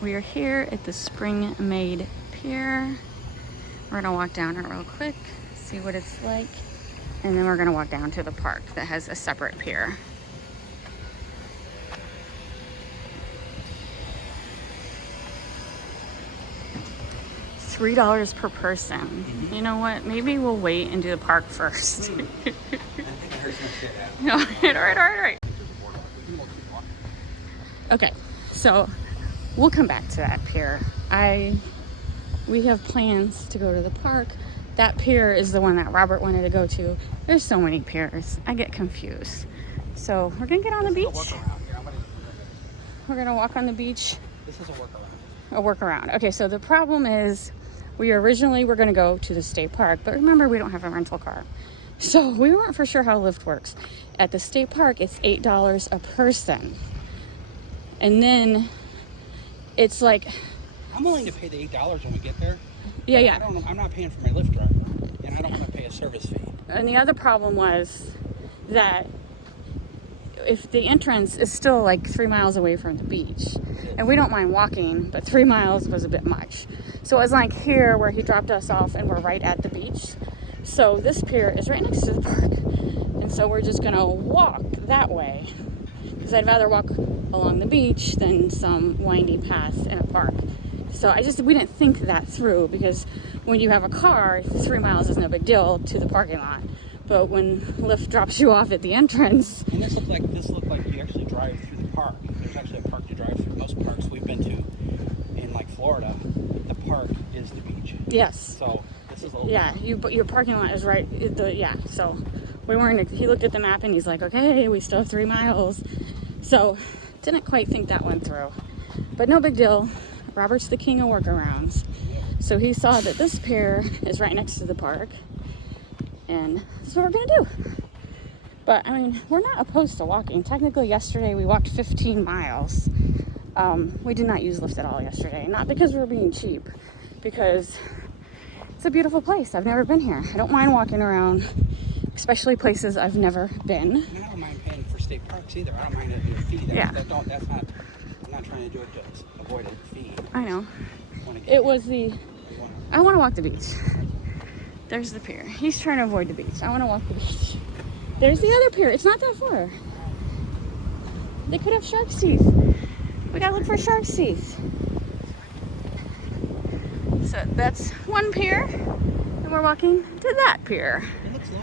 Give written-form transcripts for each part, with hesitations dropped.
We are here at the Springmaid Pier. We're gonna walk down it real quick, see what it's like, and then we're gonna walk down to the park that has a separate pier. $3 per person. Mm-hmm. You know what? Maybe we'll wait and do the park first. I think I heard some shit happen. All right. Okay, so we'll come back to that pier. We have plans to go to the park. That pier is the one that Robert wanted to go to. There's so many piers. I get confused. So we're gonna get on the beach. We're gonna walk on the beach. This is a workaround. A workaround. Okay, so the problem is we originally were gonna go to the state park, but remember we don't have a rental car. So we weren't for sure how Lyft works. At the state park, it's $8 a person. And then it's like, I'm willing to pay the $8 when we get there. Yeah. I'm not paying for my Lyft driver, and I don't want to pay a service fee. And the other problem was that if the entrance is still like 3 miles away from the beach, and we don't mind walking, but 3 miles was a bit much. So it was like here where he dropped us off and we're right at the beach. So this pier is right next to the park. And so we're just gonna walk that way, because I'd rather walk along the beach than some windy path in a park. So we didn't think that through, because when you have a car, 3 miles is no big deal to the parking lot. But when Lyft drops you off at the entrance. And this looked like you actually drive through the park. There's actually a park to drive through. Most parks we've been to in like Florida, the park is the beach. Yes. So this is a little. Yeah, your parking lot is right. So we weren't. He looked at the map and he's like, okay, we still have 3 miles. So didn't quite think that one through, but no big deal. Robert's the king of workarounds. So he saw that this pier is right next to the park, and that's what we're gonna do. But I mean, we're not opposed to walking. Technically yesterday we walked 15 miles. We did not use Lyft at all yesterday, not because we're being cheap, because it's a beautiful place. I've never been here. I don't mind walking around, especially places I've never been. I don't mind paying for state parks either. I don't mind it being a fee. Yeah. I'm not trying to do it to avoid a fee. I know. I want to walk the beach. There's the pier. He's trying to avoid the beach. I want to walk the beach. There's the other pier. It's not that far. They could have shark's teeth. We gotta look for shark's teeth. So that's one pier, and we're walking to that pier. It looks low.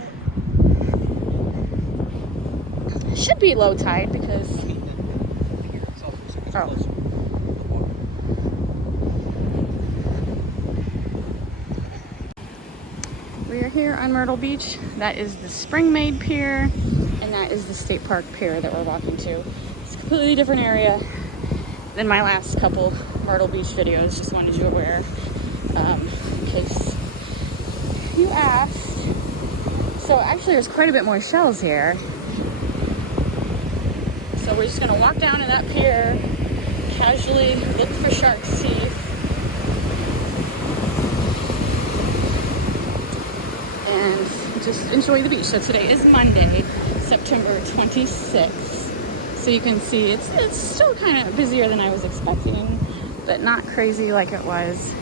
It should be low tide because. Oh. We are here on Myrtle Beach. That is the Springmaid Pier, and that is the State Park Pier that we're walking to. It's a completely different area than my last couple Myrtle Beach videos, just wanted you aware. Because you asked. So actually there's quite a bit more shells here. So we're just gonna walk down to that pier, casually look for shark's teeth, and just enjoy the beach. So today is Monday, September 26th. So you can see it's still kind of busier than I was expecting, but not crazy like it was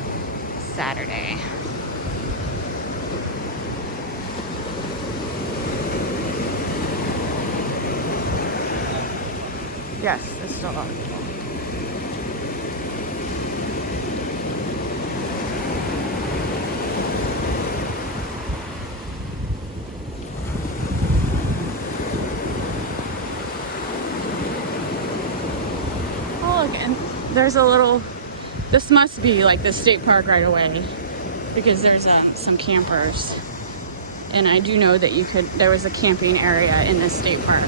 Saturday. Yes, it's still up. Oh, look, and there's a little, this must be like the state park right away, because there's some campers. And I do know that there was a camping area in this state park.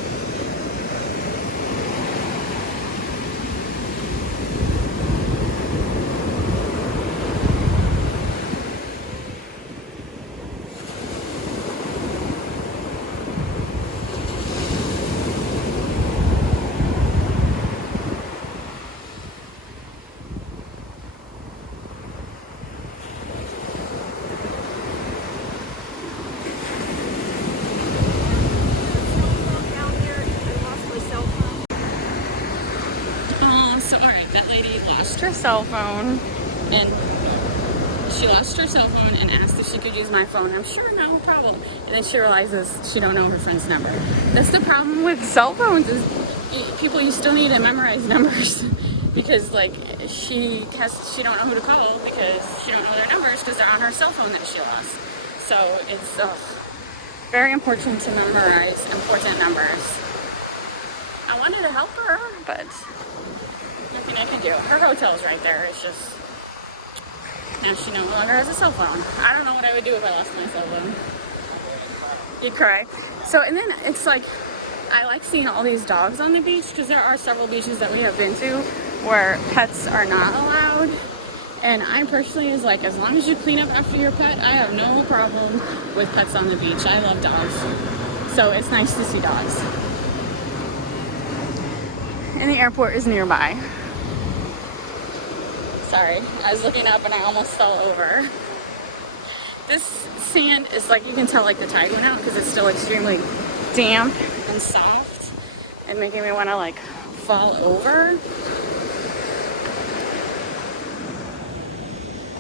she lost her cell phone, and asked if she could use my phone. I'm sure, no problem. And then she realizes she don't know her friend's number. That's the problem with cell phones, is people, you still need to memorize numbers because like she don't know who to call because she don't know their numbers because they're on her cell phone that she lost. So it's very important to memorize important numbers. I wanted to help her, but nothing I can do. Her hotel's right there. It's just, now she no longer has a cell phone. I don't know what I would do if I lost my cell phone. You'd cry. So, and then it's like, I like seeing all these dogs on the beach because there are several beaches that we have been to where pets are not allowed. And I personally is like, as long as you clean up after your pet, I have no problem with pets on the beach. I love dogs. So it's nice to see dogs. And the airport is nearby. Sorry, I was looking up and I almost fell over. This sand is like, you can tell like the tide went out because it's still extremely damp and soft and making me want to like fall over.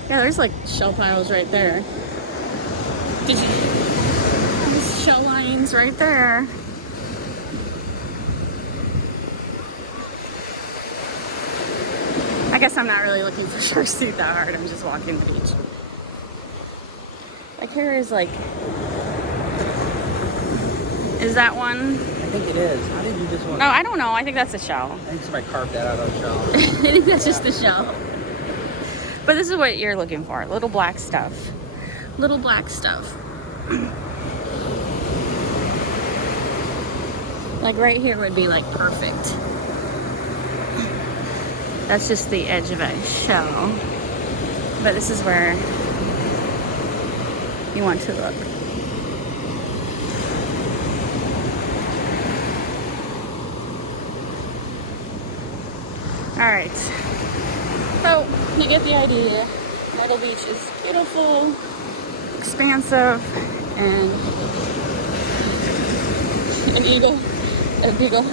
Yeah, there's like shell piles right there. There's shell lines right there. I guess I'm not really looking for sharks to eat that hard. I'm just walking the beach. Like here is like, is that one? I think it is. How did you just want? Oh, I don't know. I think that's a shell. I think somebody carved that out of a shell. I think that's just the shell. But this is what you're looking for. Little black stuff. Little black stuff. Like right here would be like perfect. That's just the edge of a shell. But this is where you want to look. Alright. So, you get the idea. Myrtle Beach is beautiful, expansive, and a beagle.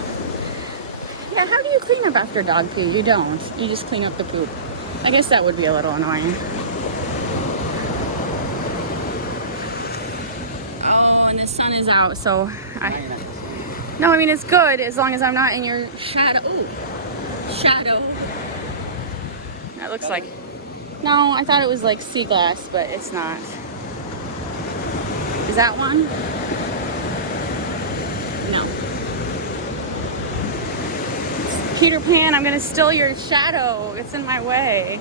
Yeah, how do you clean up after dog poo? You don't. You just clean up the poop. I guess that would be a little annoying. Oh, and the sun is out, so No, I mean, it's good as long as I'm not in your shadow. Ooh. Shadow. That looks like... No, I thought it was like sea glass, but it's not. Is that one? No. Peter Pan, I'm gonna steal your shadow. It's in my way.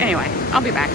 Anyway, I'll be back.